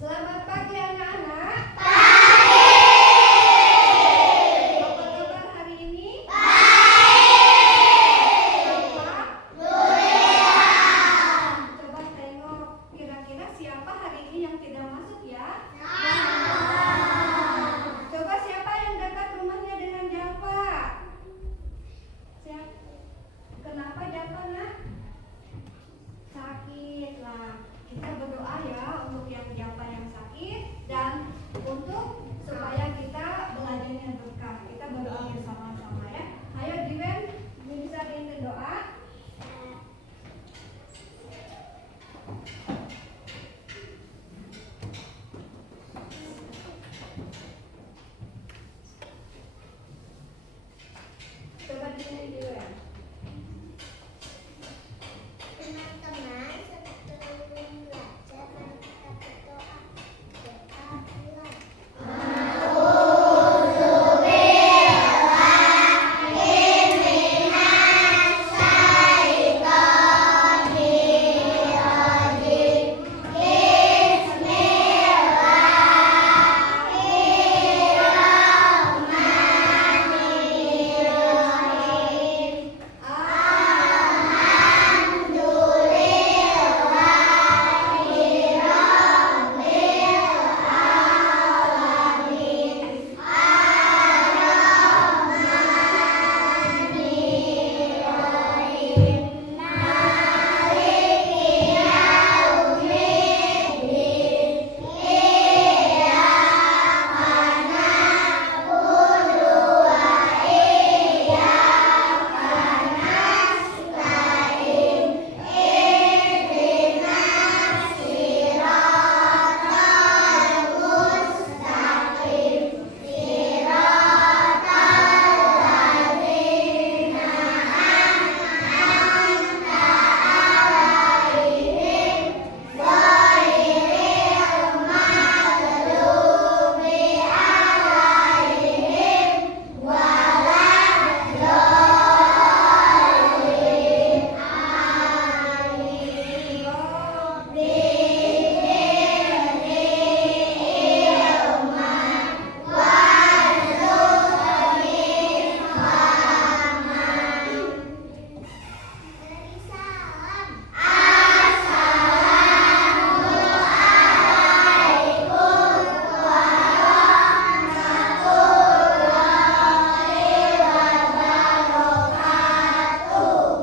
Selamat pagi anak-anak. Apa kabar hari ini? Coba tengok, kira-kira siapa hari ini yang tidak masuk ya? Coba siapa yang dekat rumahnya dengan Java? Siapa? Kenapa Java nak? Sakit lah. Kita berdoa ya untuk yang Java yang sakit dan untuk supaya kita belajarnya berkah. Kita berdoa bersama-sama ya. Ayo Jiwen, bisa diingat doa. Coba diingat Jiwen. Teman-teman, sebelum belajar mari kita berdoa. Doa mulai.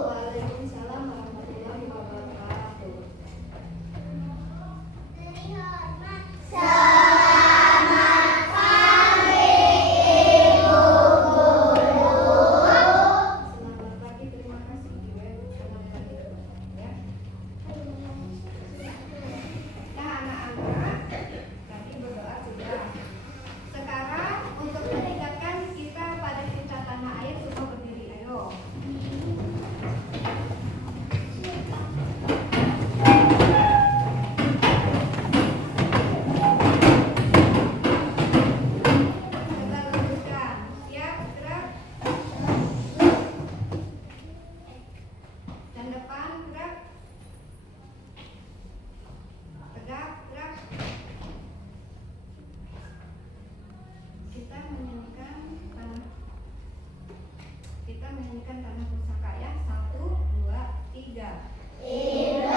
Waalaikumsalam warahmatullahi wabarakatuh. Beri hormat. Selamat pagi, terima kasih Jiwen. Selamat pagi ya. Nah anak-anak, tadi berdoa sudah. Sekarang untuk meningkatkan kita pada cinta tanah air, semua berdiri. Ayo. Coba luruskan. Siap, gerak. Dan depan, gerak. Tegak, gerak. Kita menyanyikan tanah pusaka ya. 1, 2, 3.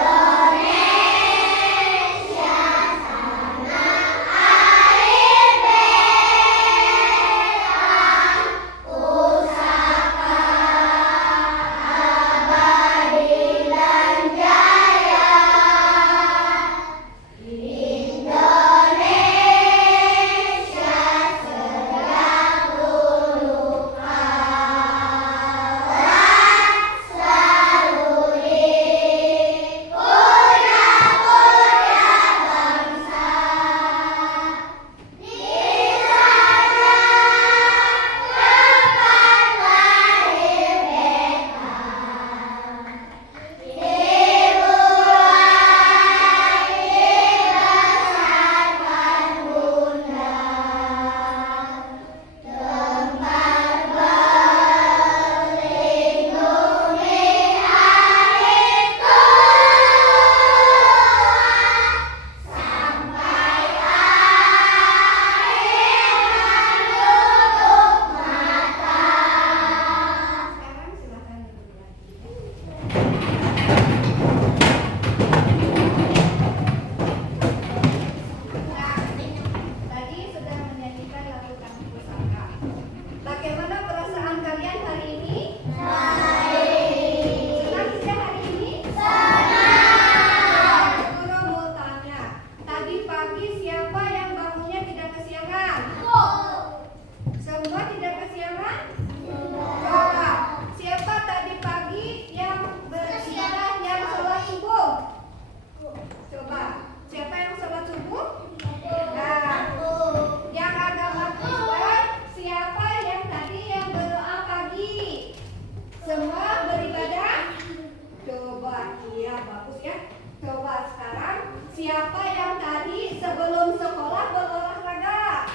sekolah berolahraga?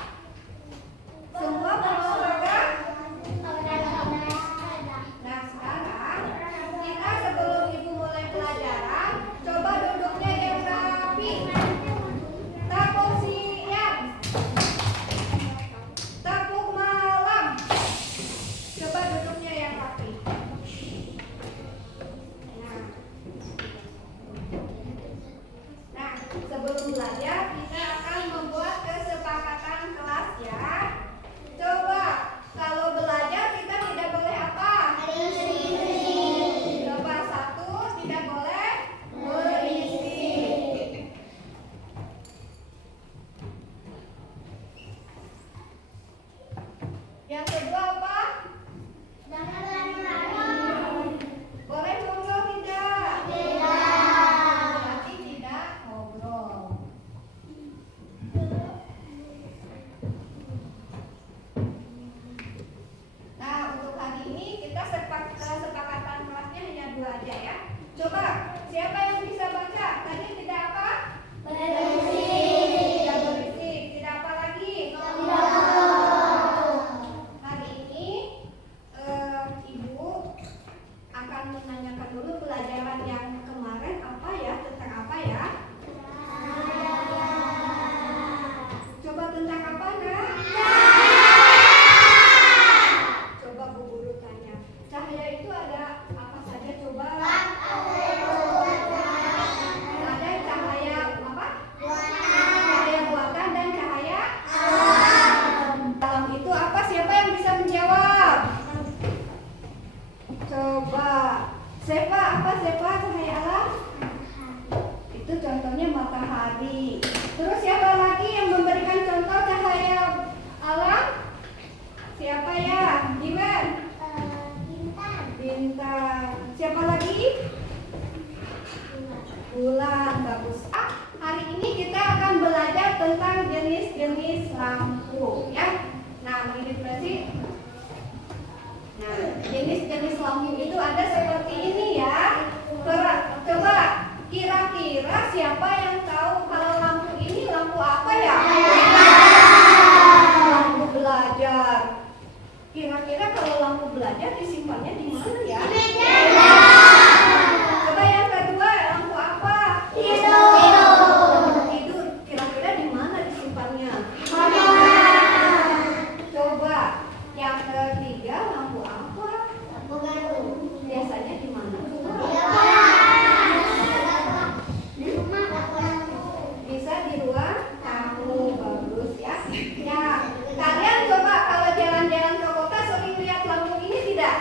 Semua berolahraga? Nah sekarang kita sebelum ibu mulai pelajaran, coba duduknya yang rapi. Tepuk siang, tepuk malam. Coba duduknya yang rapi. Nah, sebelum belajar kita akan membuat kesepakatan kelas ya. Coba kalau belajar kita tidak boleh apa? Coba satu, tidak boleh berisik. Yang kedua apa? Boleh ngobrol tidak? Berarti tidak ngobrol. Nah, untuk hari ini kita kesepakatan kelasnya hanya 2 aja ya. Coba, siapa yang bisa baca? Tadi tidak apa? Tidak berisik. Tidak apa lagi? Hari ini Ibu akan menanyakan dulu pelajaran yang kemarin apa ya, tentang apa ya? Coba tentang apa, Nak? Coba Bu Guru tanya. Cahaya itu ada apa saja coba? Ada cahaya apa? Cahaya buatan dan cahaya alam itu apa? Siapa yang bisa menjawab? Coba. Sepa, apa Sepa cahaya alam? Itu contohnya matahari. Terus siapa lagi yang memberikan contoh cahaya alam? Siapa ya? Diwen? Bintang. Siapa lagi? Bulan. Bagus. Hari ini kita akan belajar tentang jenis-jenis lampu ya. Nah, menginspirasi. Nah, jenis-jenis lampu itu ada seperti ini ya. Coba kira-kira siapa yang tahu kalau lampu ini lampu apa ya? Lampu belajar. Kira-kira kalau lampu belajar disimpannya di mana ya? Coba yang kedua, lampu apa? Lampu tidur. Kira-kira di mana disimpannya? Coba yang ketiga, lampu apa? Biasanya di mana? Bisa di ruang tamu. Bagus ya. Ya, kalian coba kalau jalan-jalan ke kota sering lihat lampu ini tidak?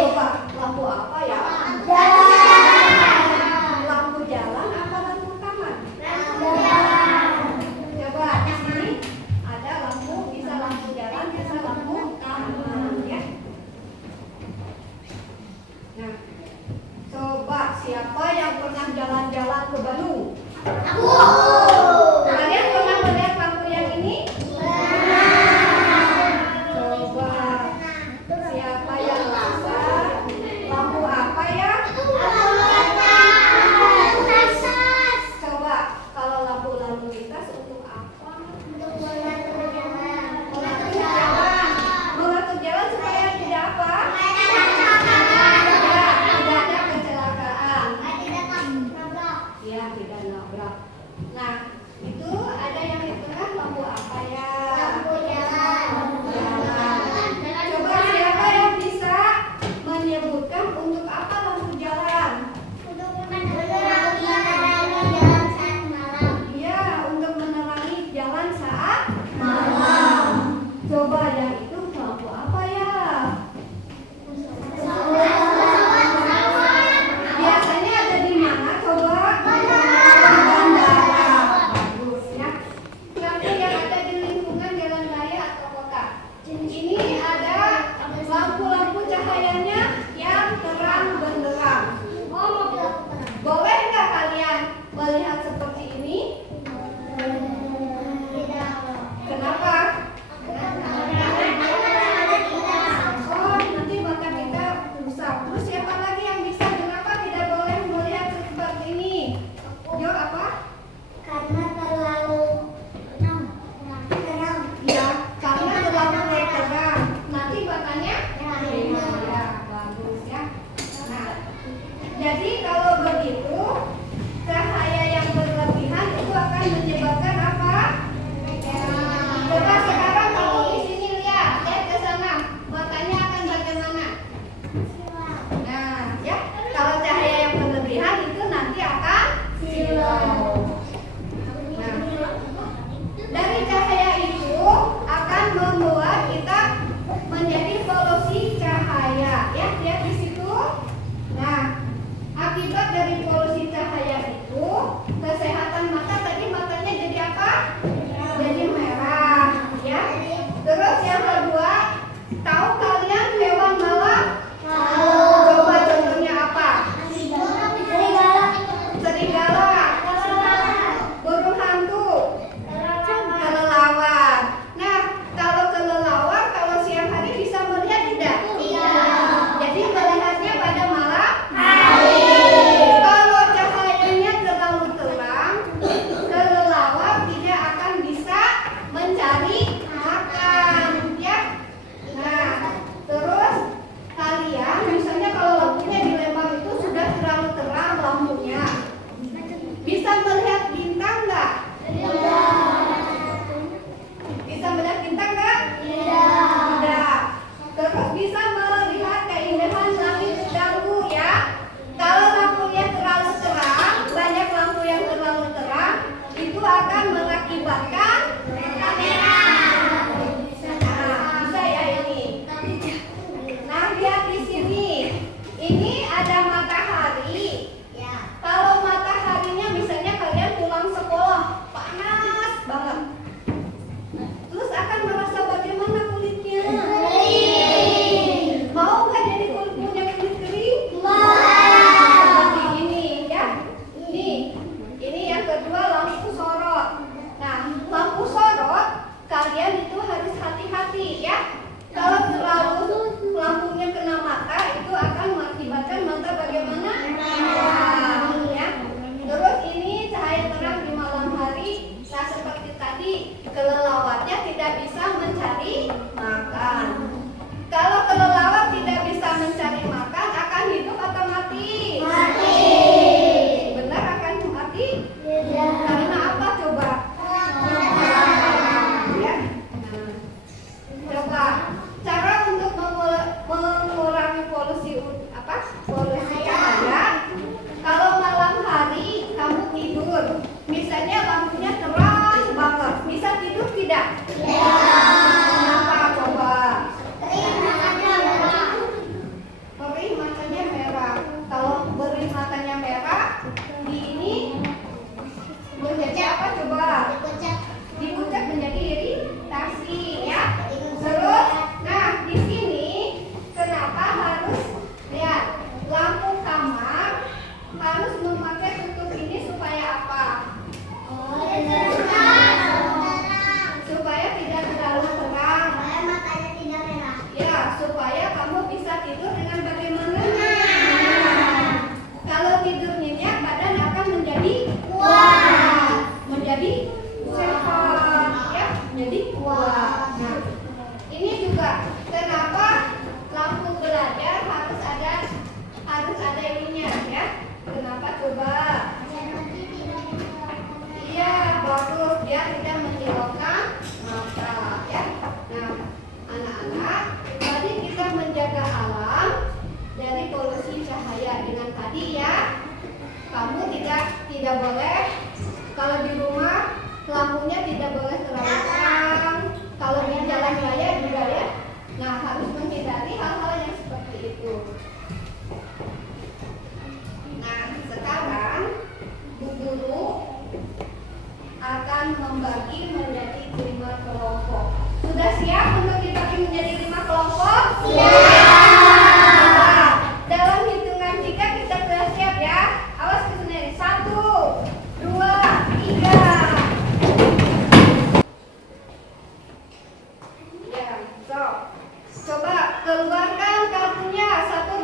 Coba lampu apa ya? Lampu jalan apa lampu taman? Coba di sini ada lampu, bisa lampu jalan, bisa lampu taman ya. Nah, coba siapa yang pernah jalan-jalan ke Bandung? Kalian pernah melihat lampu yang ini? Coba siapa yang rasa lampu apa ya? Coba kalau lampu lalu lintas untuk apa? Mengatur jalan. Mengatur jalan supaya tidak apa? Tidak ada kecelakaan. Ya, tidak nabrak. Nah, Jadi kalau begitu cahaya yang berlebihan itu akan menyebabkan apa? Coba sekarang kamu di sini lihat ke sana, matanya akan bagaimana? Nah, ya, kalau cahaya yang berlebihan itu nanti akan silau. Nah, dari cahaya itu akan membuat kita menjadi polusi cahaya. Ya, lihat di situ. Nah, akibat dari polusi cahaya itu, kesehatan mata tadi matanya jadi apa? Jadi merah, ya. Terus yang kedua, tahu kalian hewan malam? Coba contohnya apa? Serigala, burung hantu, kelelawar. Nah, kalau kelelawar kalau siang hari bisa melihat tidak? Jadi melihatnya pada malam hari. Kalau cahayanya terlalu terang, kelelawar tidak akan bisa mencari makan, ya. Nah, terus kalian misalnya kalau lampunya di Lembang itu sudah terlalu terang lampunya, bisa melihat bintang nggak? Bisa melihat bintang nggak? Tidak. Terus bisa melihat keindahan langit terganggu, ya. Kalau lampunya terlalu terang, banyak lampu yang terlalu terang, itu akan mengakibatkan kamera. Nah, bisa ya ini. Nah, lihat di sini. Ini ada matahari. Kalau mataharinya misalnya kalian pulang sekolah, panas banget. Terus akan merasa bagaimana kulitnya? Mau nggak jadi punya kulit kering? Seperti ini, ya. Ini yang kedua lampu sorot. Nah, lampu sorot kalian itu harus hati-hati, ya. Kalau terlalu lampunya kena mata itu akan mengakibatkan mata bagaimana? Merah, ya. Terus ini cahaya terang di malam hari. Nah, seperti tadi kelelawatnya tidak bisa mencari makan. Kalau kelelawar tidak bisa mencari makan, akan hidup atau mati? Benar akan mati? Karena apa coba? Ya. Coba cara untuk mengurangi polusi cahaya. Kalau malam hari kamu tidur, misalnya lampunya terang banget, bisa tidur tidak? Kenapa coba? Perih matanya merah. Kalau perih matanya merah, di ini menjadi apa coba? Dipucat menjadi iritasi, ya. Terus, nah di sini kenapa harus lihat lampu kamar harus memakai tutup ini supaya apa? Supaya tidak terlalu terang. Ya, supaya kamu bisa tidur dengan bagaimana? Kalau tidur nyenyak, badan akan menjadi kuat, menjadi sehat, ya, menjadi kuat. Nah, ini juga kenapa lampu belajar harus ada ininya, ya. Kenapa coba? Iya, bagus, dia tidak menyilaukan mata, ya. Nah, anak-anak, tadi kita menjaga alam dari polusi cahaya dengan tadi, ya. Kamu tidak boleh kalau di rumah lampunya tidak boleh terlalu terang. Kalau di jalan raya juga, ya. Nah, harus menghindari hal-hal yang seperti itu. Nah, sekarang Bu Guru akan membagi menjadi 5 kelompok. Sudah siap untuk dibagi menjadi 5 kelompok? Siap. Dalam hitungan 3 kita sudah siap, ya. Awas ke sini. 1, 2, 3. Ya, so. Coba keluarkan kartunya. 1,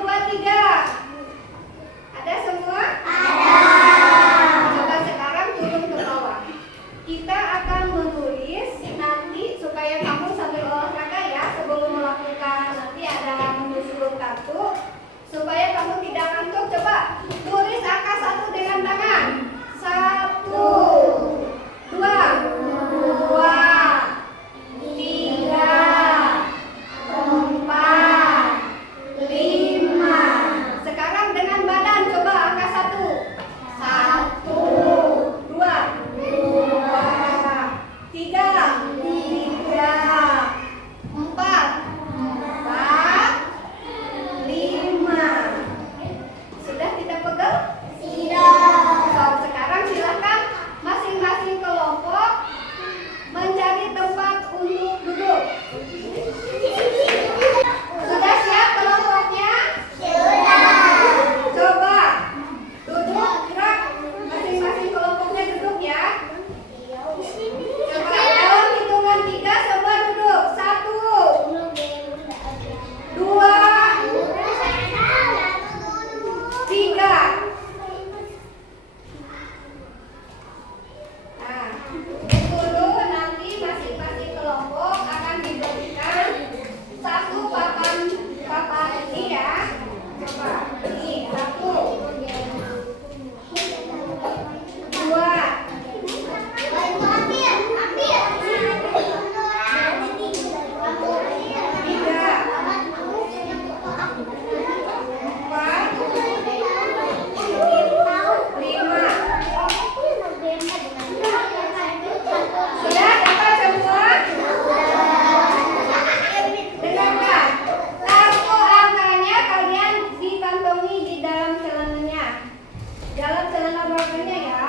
jawabannya ya.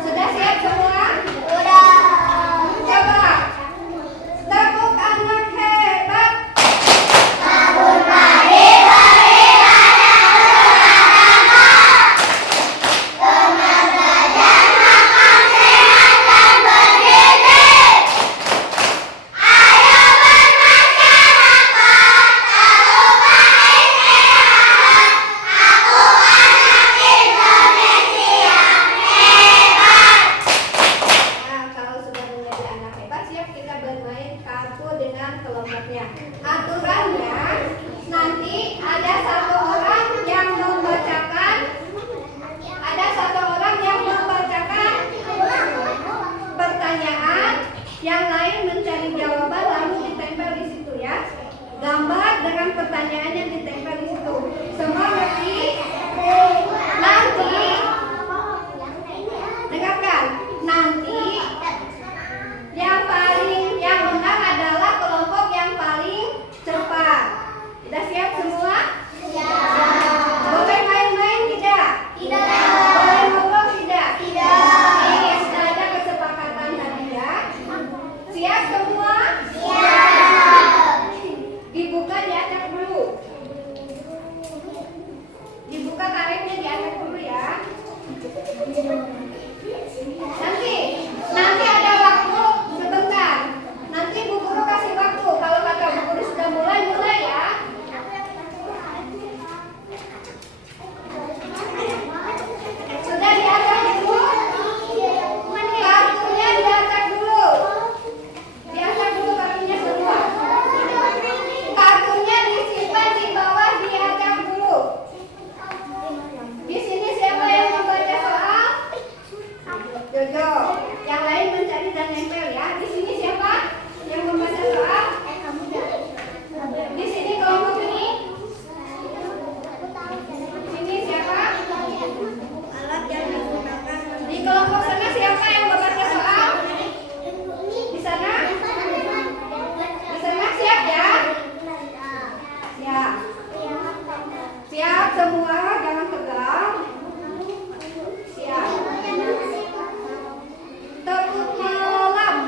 Sudah siap semua? Coba tepuk anak hebat. Nah, kalau sudah menjadi anak hebat, siap kita bermain kartu dengan kelompoknya. Aturannya nanti ada satu orang yang membacakan pertanyaan, yang lain mencari jawaban lalu ditempel di situ ya. Gambar dengan pertanyaannya ditempel di situ. Semua ngerti? Nanti dengarkan, nanti yang menang adalah kelompok yang paling cepat. Sudah siap semua? Boleh main-main tidak? Boleh ngobrol tidak? Ini sudah ada kesepakatan tadi ya. Siap semua? Dibuka, diacak dulu. Dibuka karetnya, diacak dulu ya. Nanti ada waktu sebentar. Nanti Bu Guru kasih waktu. Kalau kata Bu Guru sudah mulai ya. Sudah diacak dulu? Kartunya diacak dulu. Diacak dulu kartunya semua. Kartunya disimpan di bawah, diacak dulu. Di sini siapa yang membaca soal? Jojo. Yang lain mencari dan nempel ya. Di sini siapa yang membaca soal? Di sini kelompok ini. Sini siapa? Alat yang digunakan. Di kelompok sana siapa yang membaca soal? Di sana? Di sana siap ya? Siap. Siap semua, jangan tegang. Siap. Tepuk malam.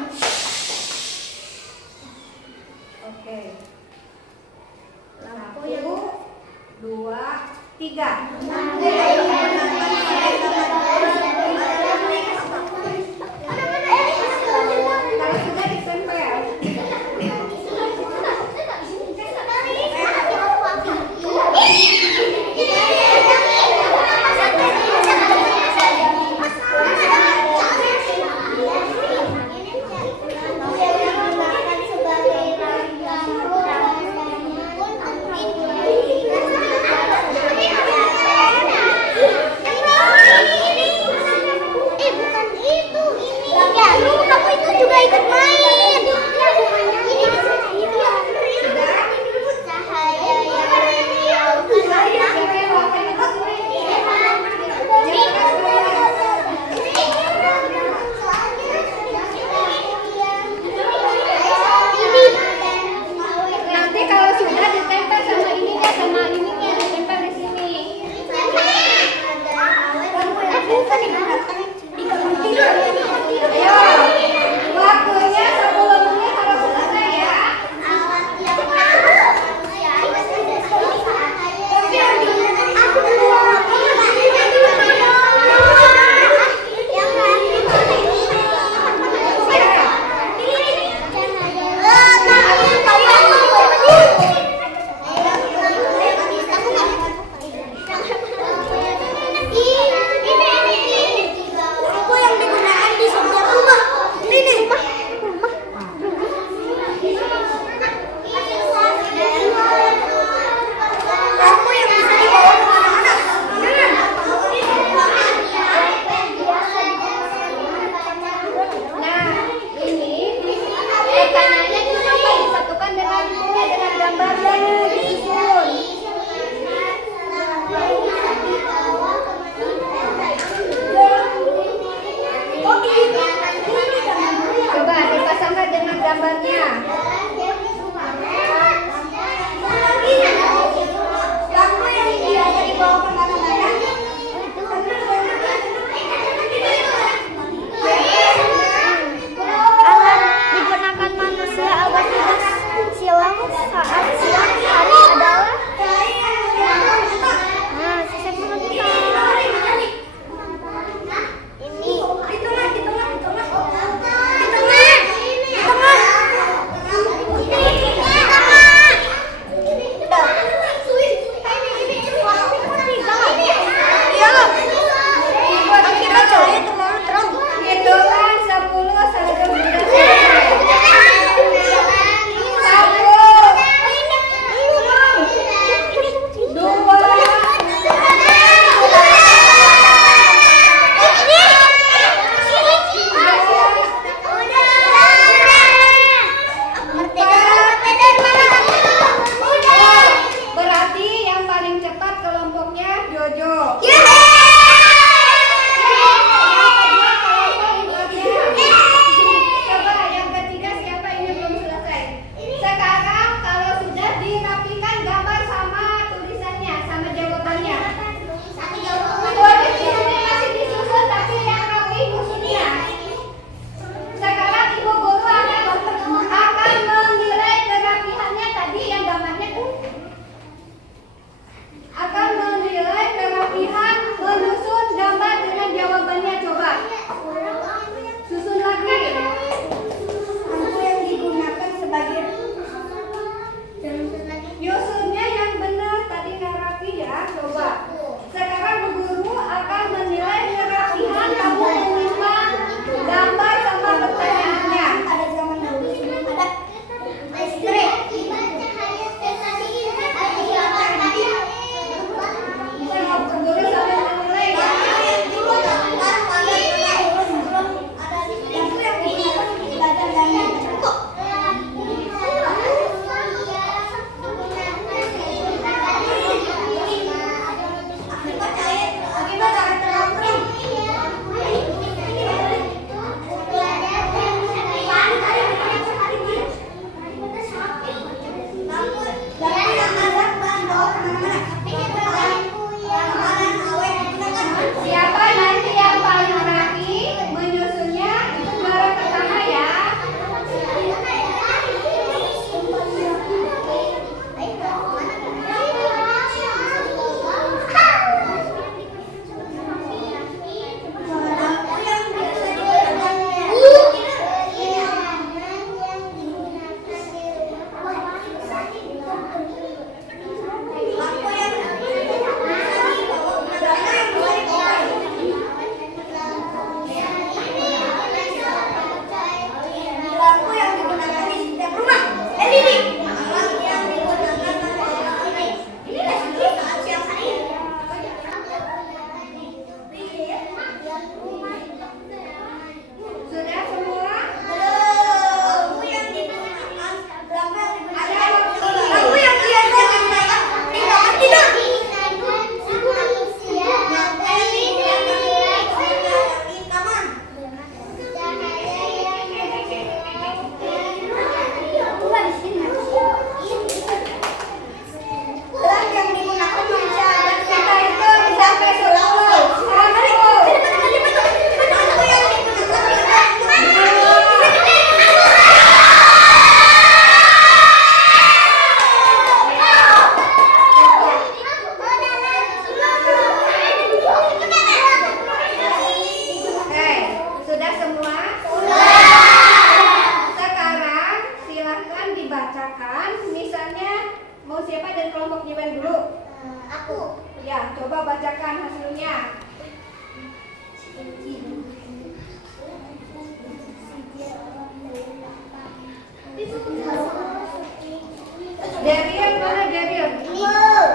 Daryl mana Daryl?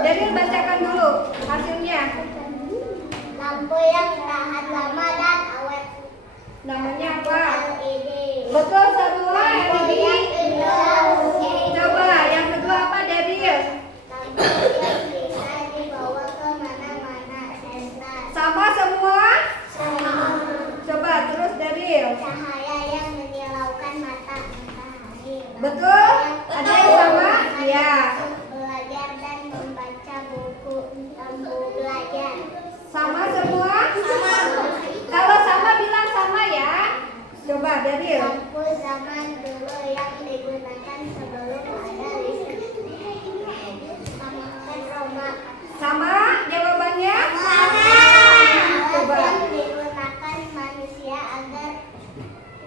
Daryl bacakan dulu hasilnya. Lampu yang tahan lama dan awet. Namanya apa? LED. Betul semua LED. LED. Coba yang kedua apa Daryl? Lampu yang bisa dibawa ke mana-mana. Senter. Sama semua? Sama. Coba terus Daryl. Cahaya yang menyilaukan mata matahari. Betul? Ada yang sama? Iya. Belajar dan membaca buku. Lampu belajar. Sama semua? Sama. Kalau sama bilang sama ya. Coba Daryl. Lampu zaman dulu yang digunakan sebelum ada listrik. Makan Roma. Sama jawabannya? Coba. Yang digunakan manusia agar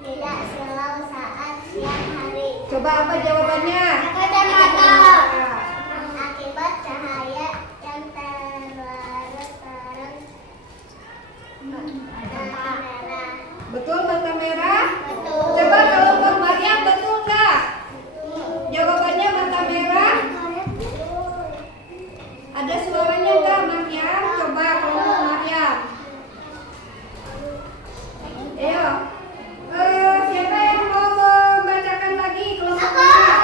tidak silau saat siang hari. Coba apa jawabannya? Kacamata. Nah, Akibat cahaya yang terlarut terang mata merah. betul mata merah? Betul. Coba kelompok Maryam betul nggak? Jawabannya mata merah? Ada suaranya nggak Maryam? Coba kelompok Maryam. Ayo. Siapa yang mau membacakan lagi kelompok Maryam?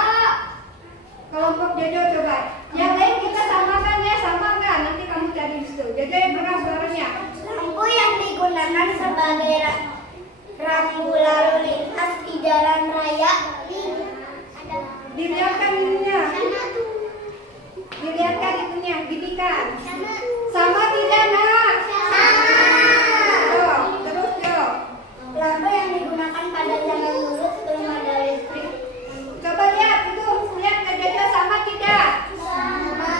Kelompok Jojo coba. Yang lain kita samakan ya, sama nggak? Nanti kamu cari di situ. Jojo yang keras suaranya. Lampu yang digunakan sebagai rambu lalu lintas di jalan raya. Dilihatkan ininya. Dilihatkan itunya, gini kan. Sama tidak nak? Jo, terus Jo. Lampu yang digunakan pada zaman dulu sebelum ada listrik. Coba lihat itu, lihat ke Jojo sama tidak? Sama.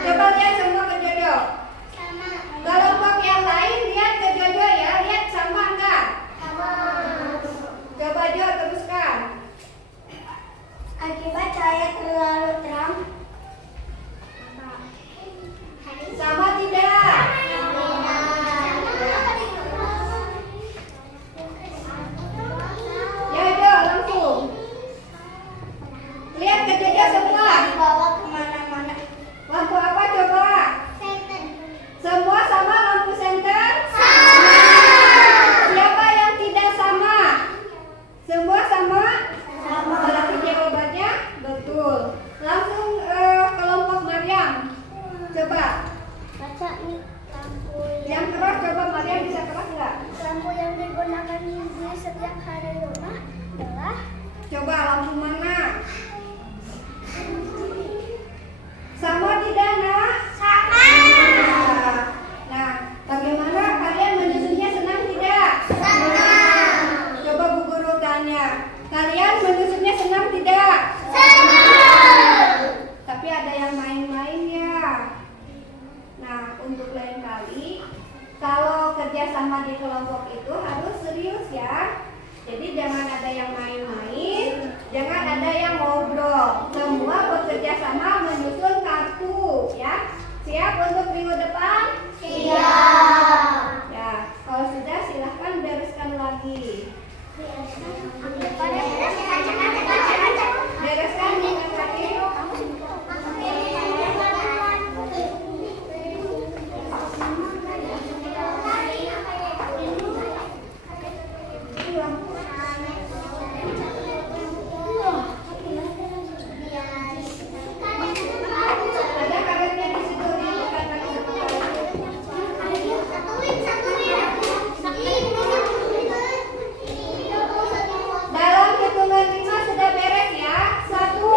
Coba lihat semua ke Jojo. Sama. Kelompok yang lain lihat ke Jojo ya, lihat sama enggak? Sama. Coba Jo teruskan. Akibat cahaya terlalu terang. Sama tidak? Ya Jo langsung. Lihat ke Jojo semua. Dibawa kemana-mana. Lampu apa coba? Semua sama lampu senter? Siapa yang tidak sama? Semua sama? Sama. Berarti jawabannya betul. Langsung kelompok Maryam. Coba. Baca nih lampu Yang keras coba Maryam bisa keras nggak? lampu yang digunakan di setiap hari rumah adalah Coba lampu mana? Sama tidak nak? sama. Nah, bagaimana kalian menyusunnya senang tidak? Senang. Coba Bu Guru tanya. Kalian menyusunnya senang tidak? Senang. Tapi ada yang main-main ya. Nah, untuk lain kali, kalau kerjasama di kelompok itu harus serius ya. Jadi jangan ada yang main-main, jangan ada yang ngobrol. Semua bekerja sama menyusun kartu ya. Siap untuk minggu depan? Siap. Ya, kalau sudah silahkan bereskan lagi. Bereskan dengan lagi. Ada karetnya di situ dibuka lagi. Dalam hitungan 5 sudah beres ya. 1, 2,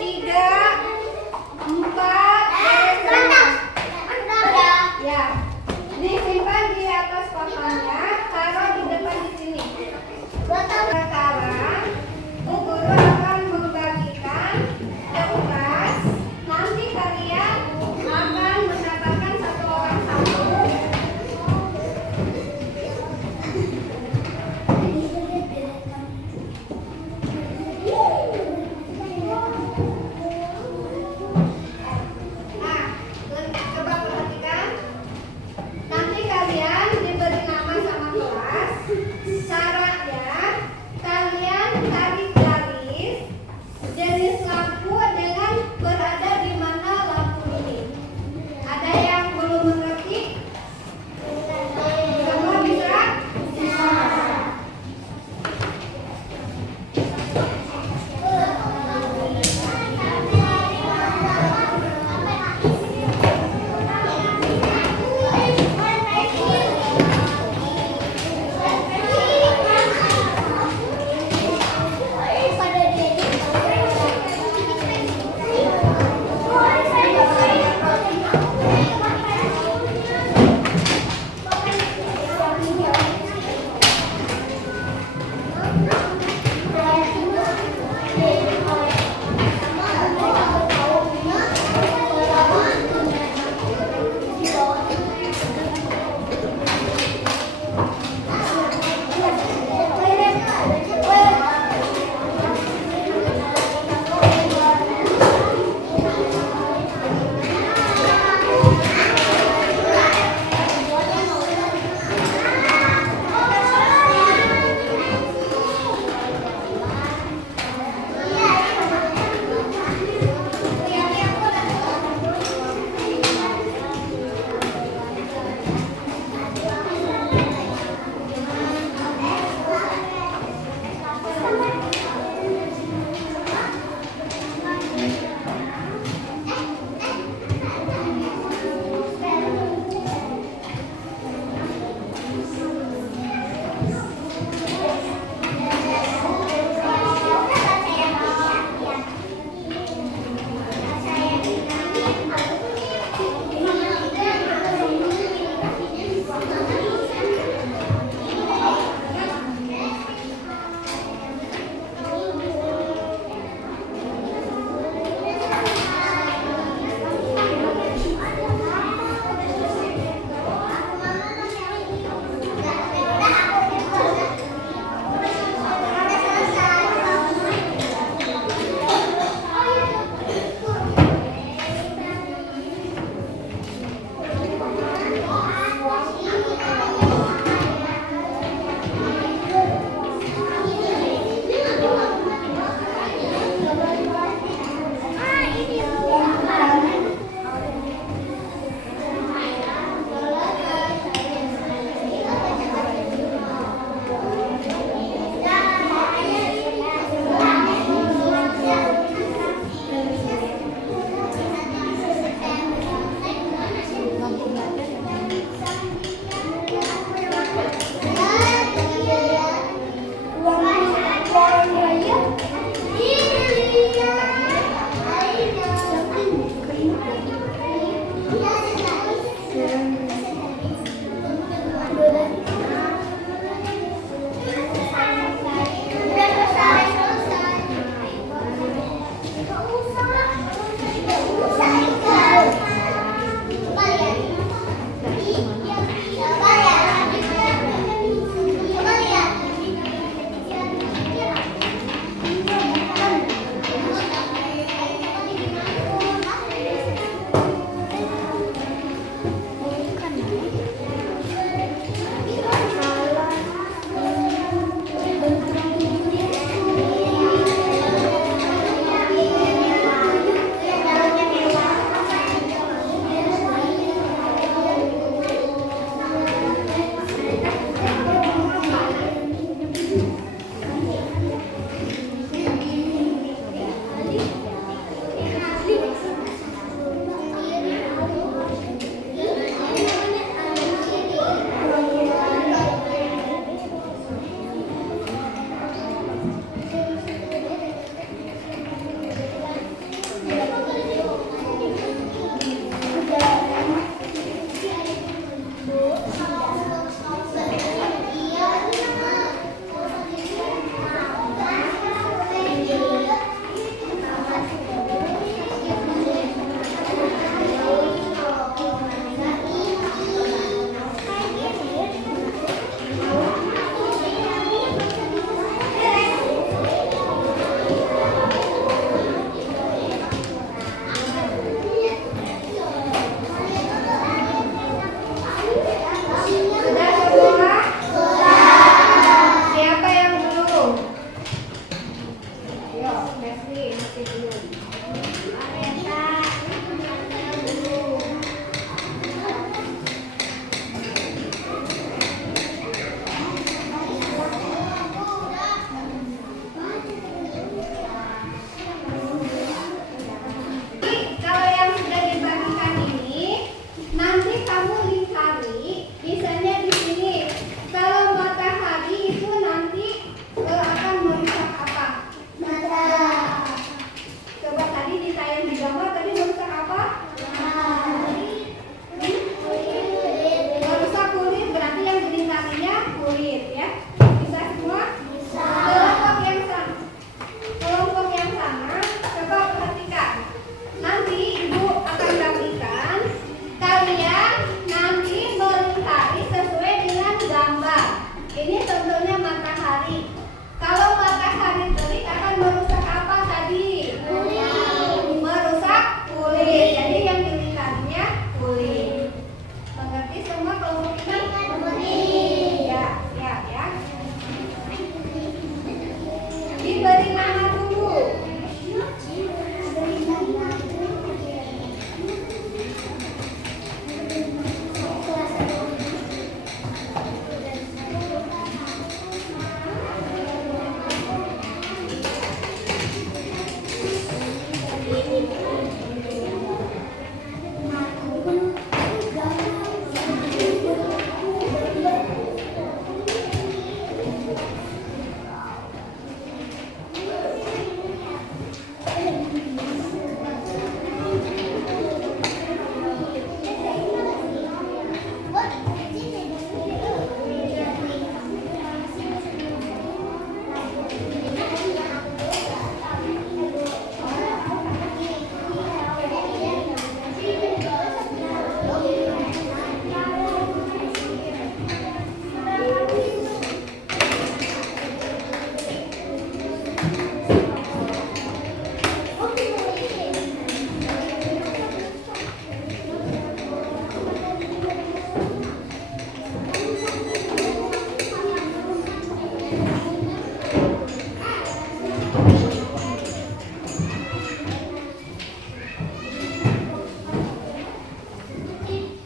3, 4. Beres semua. Ya, disimpan di atas papannya, taruh di depan di sini. Sekarang, Bu Guru akan membagikan tugas. Nanti kalian akan mendapatkan satu orang satu. Nah, coba perhatikan. Nanti kalian diberi nama sama kelas. Syaratnya kalian tarik jari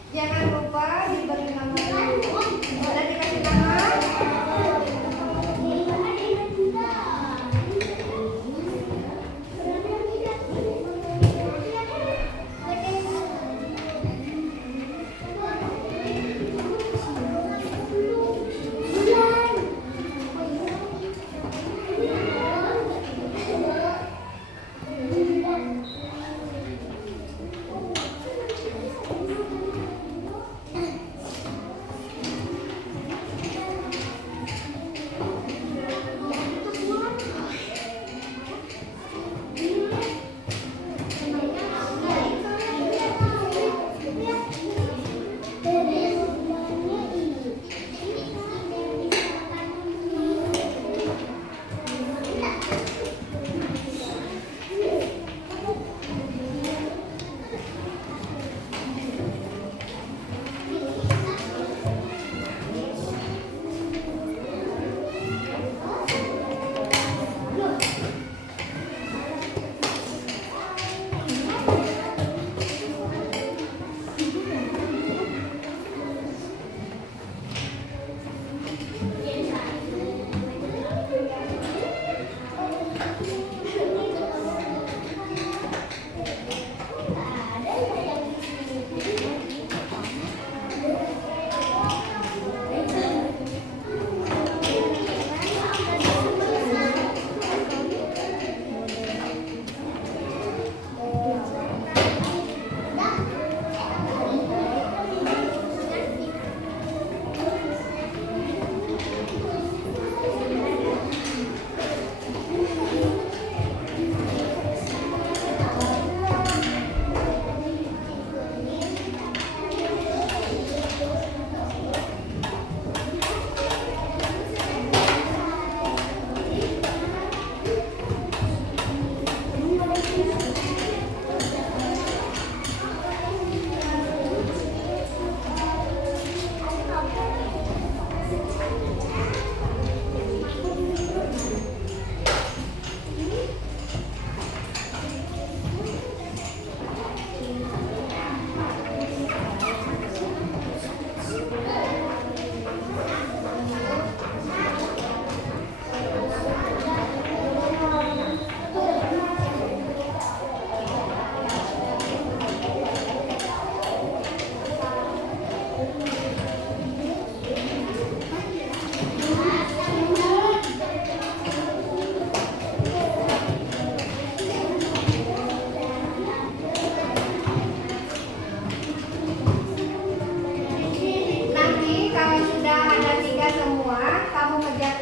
Jangan lupa diberi nama dulu. Sudah dikasih nama?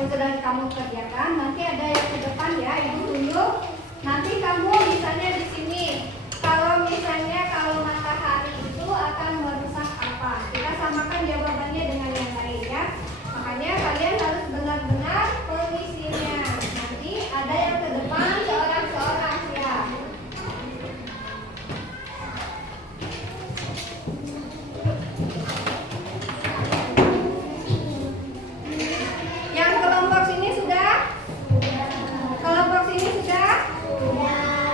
Sudah kamu kerjakan, nanti ada yang ke depan ya, ibu tunjuk. Nanti kamu misalnya di sini, kalau matahari itu akan merusak apa? Kita samakan jawabannya dengan yang lain ya. Makanya kalian harus benar-benar mengisinya. Nanti ada yang ke depan seorang-seorang ya. Yang kelompok sini sudah? Kelompok sini sudah?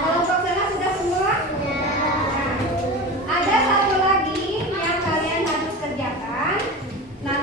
Kelompok sana sudah semua? Nah, ada satu lagi yang kalian harus kerjakan. Nanti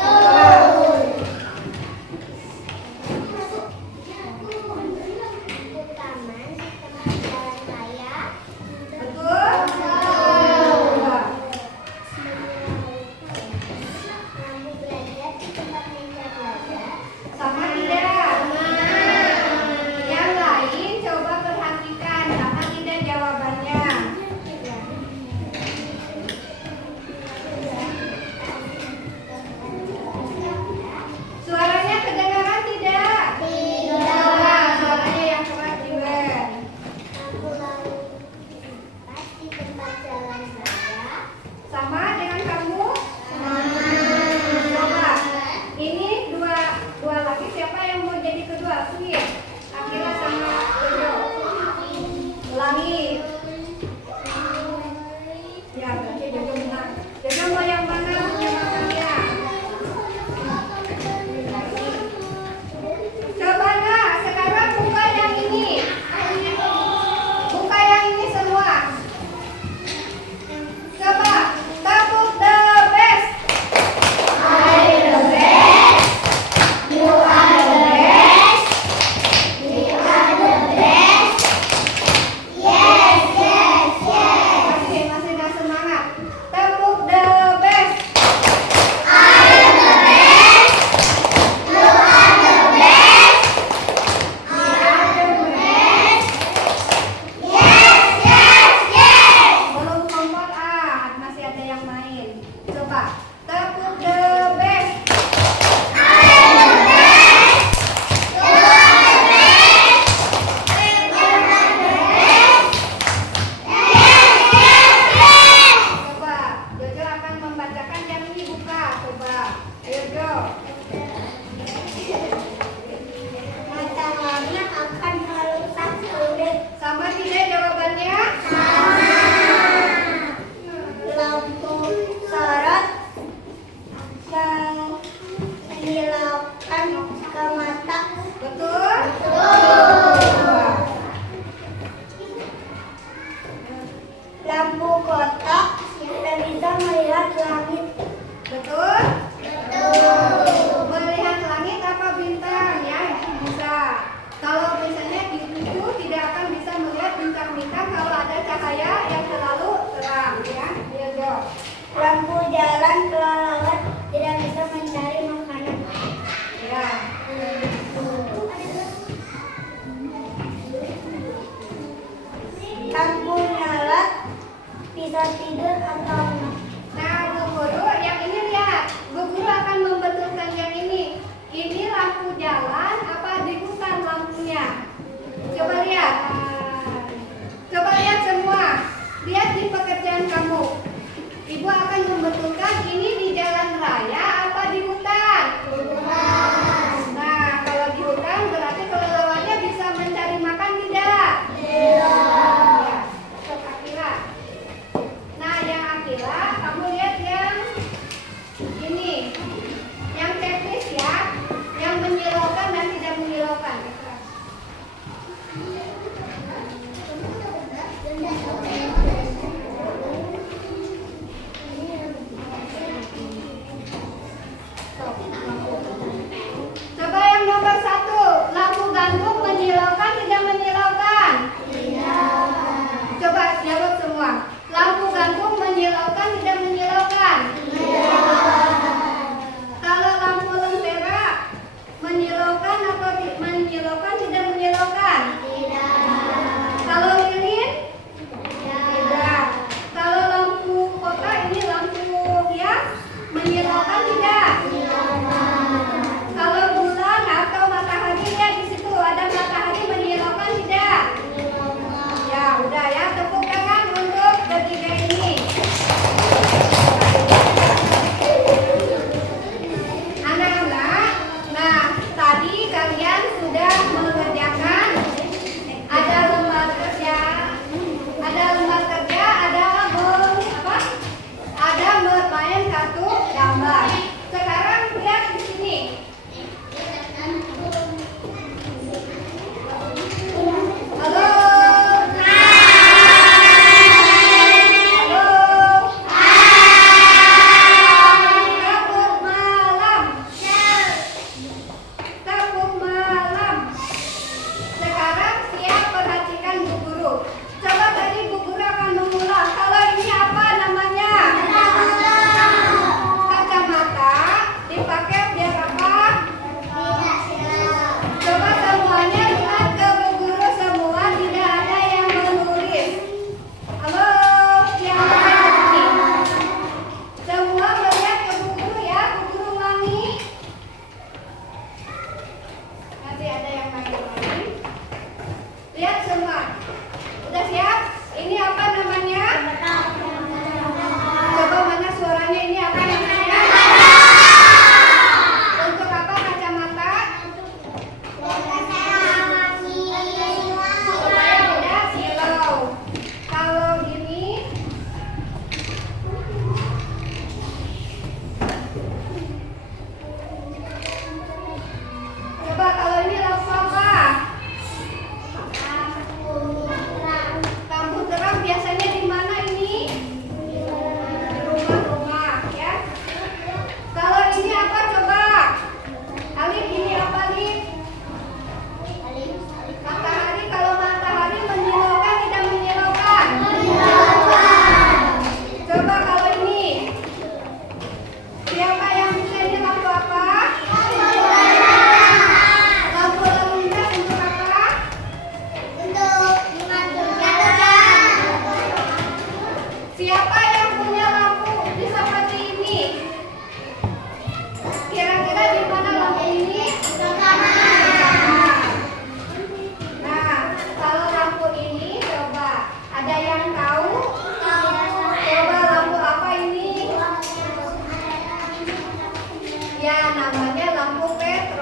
Betul. angin. Coba tepuk the best. Coba Jojo akan membacakan yang ini buka. Coba ayo Jo. Mata warna akan merusak kulit. Sama tidak jawabannya? Lampu sorot menghilangkan ke mata. Betul? Lampu kotak kita bisa melihat langit. Betul? Melihat langit apa bintang ya itu bisa. Kalau misalnya di itu tidak akan bisa melihat bintang-bintang kalau ada cahaya yang terlalu terang ya. Iya Jo. Lampu jalan kelelawar tidak bisa mencari makanan. Ya. Lampu nyala bisa tidur atau enggak. Nah, Bu Guru, yang ini lihat. Bu Guru akan membetulkan yang ini. Ini lampu jalan apa di hutan lampunya? Coba lihat. Coba lihat semua. Lihat di pekerjaan kamu. Ibu akan membetulkan ini di jalan raya apa di hutan? Nah, kalau di hutan berarti kelelawarnya bisa mencari makan tidak? Ya. Sok Akila. Nah, yang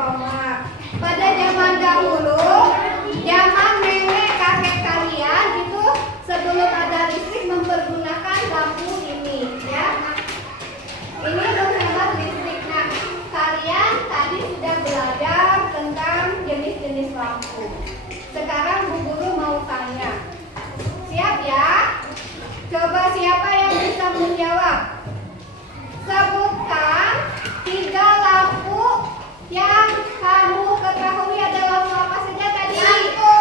tomat. Pada zaman dahulu, zaman nenek kakek kalian itu sebelum ada listrik mempergunakan lampu ini, ya. Ini menghemat listrik. Nah, kalian tadi sudah belajar tentang jenis-jenis lampu. Sekarang Bu Guru mau tanya. Siap ya? Coba siapa yang bisa menjawab? Sebutkan 3 lampu yang kamu ketahui ada lampu apa saja tadi? Lampu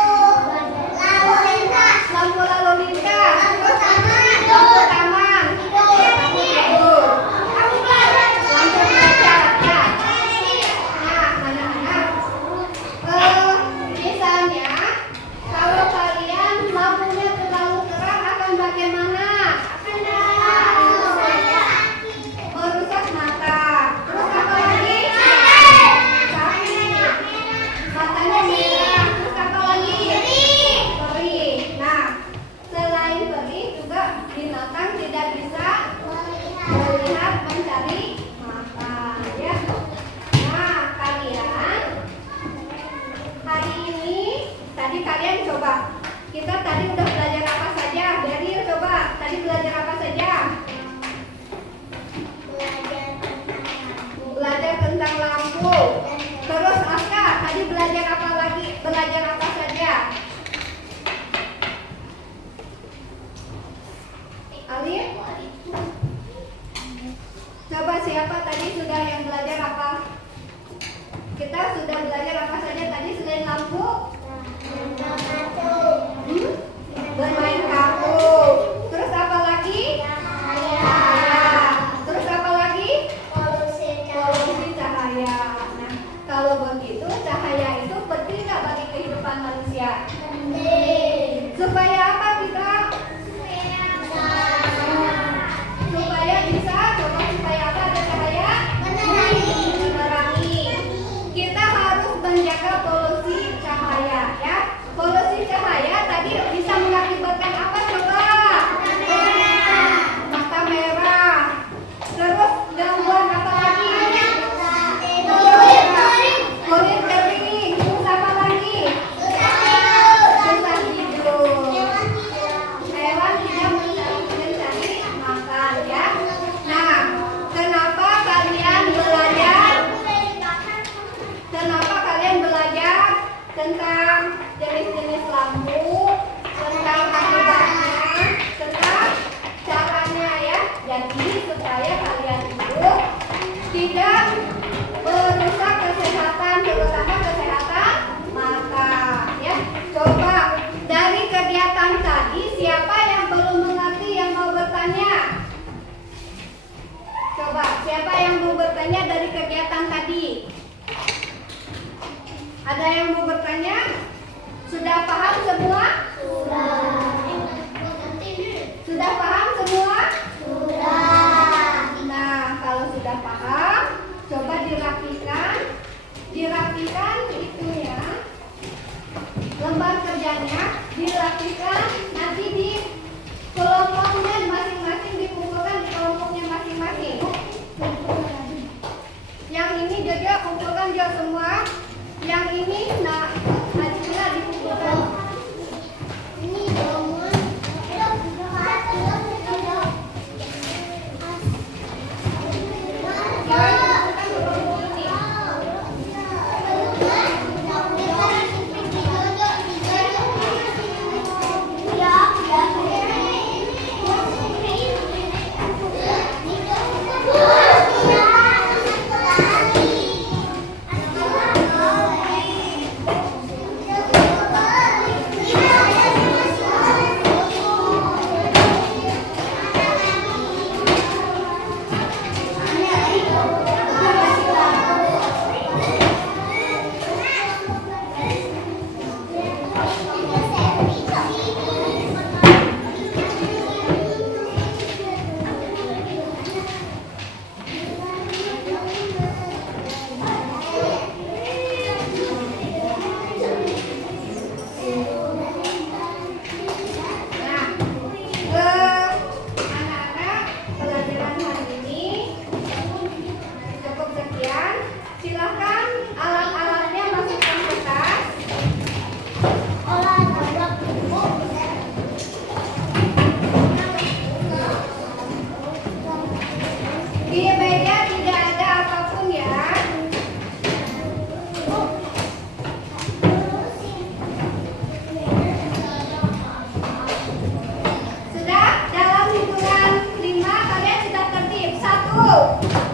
lalu lintas. Lampu lalu lintas. Lampu taman. Lampu taman. Lampu tidur. Lampu pelajar. Lampu pelajar. Ya. Nah, anak-anak. Misalnya, kalau kalian lampunya terlalu terang akan bagaimana? Merusak mata. Terus apa lagi? Sakit. Matanya merah. Terus apa lagi? Perih. Nah, selain perih juga binatang tidak bisa melihat mencari makan, ya. Nah, kalian hari ini tadi kalian coba. Kita tadi udah belajar apa saja? Daryl coba. Tadi belajar apa saja? Belajar tentang lampu. Terus Aska, tadi belajar apa lagi? Belajar apa saja? Alif? Coba siapa tadi sudah yang belajar apa? Kita sudah belajar apa saja tadi selain lampu? Bermain kartu. Terus apa lagi? Cahaya. Terus apa lagi? Polusi cahaya. Nah, kalau begitu cahaya itu penting nggak bagi kehidupan manusia? Supaya apa kita? Supaya bisa. Coba supaya apa ada cahaya? Menerangi. Kita harus menjaga polusi cahaya, ya. Polusi cahaya tadi bisa mengakibatkan apa coba? Mata merah. Terus gangguan apa lagi? Kulit kering. Terus apa lagi? Susah tidur. Hewan tidak mencari makan, ya. Nah, kenapa kalian belajar? Kenapa kalian belajar tentang jenis-jenis lampu, tentang akibatnya, tentang caranya, ya. Jadi supaya kalian itu tidak merusak kesehatan, terutama kesehatan mata, ya. Coba dari kegiatan tadi siapa yang belum mengerti yang mau bertanya? Coba siapa yang mau bertanya dari kegiatan tadi? Ada yang mau bertanya? Sudah paham semua? Sudah paham semua? Nah, kalau sudah paham, coba dirapikan. Dirapikan itu ya. Lembar kerjanya dirapikan, nanti di kelompoknya masing-masing dikumpulkan di kelompoknya masing-masing. Yang ini juga kumpulkan juga semua. Yang ini nah Najila dikumpulkan. Ini bangun. Go.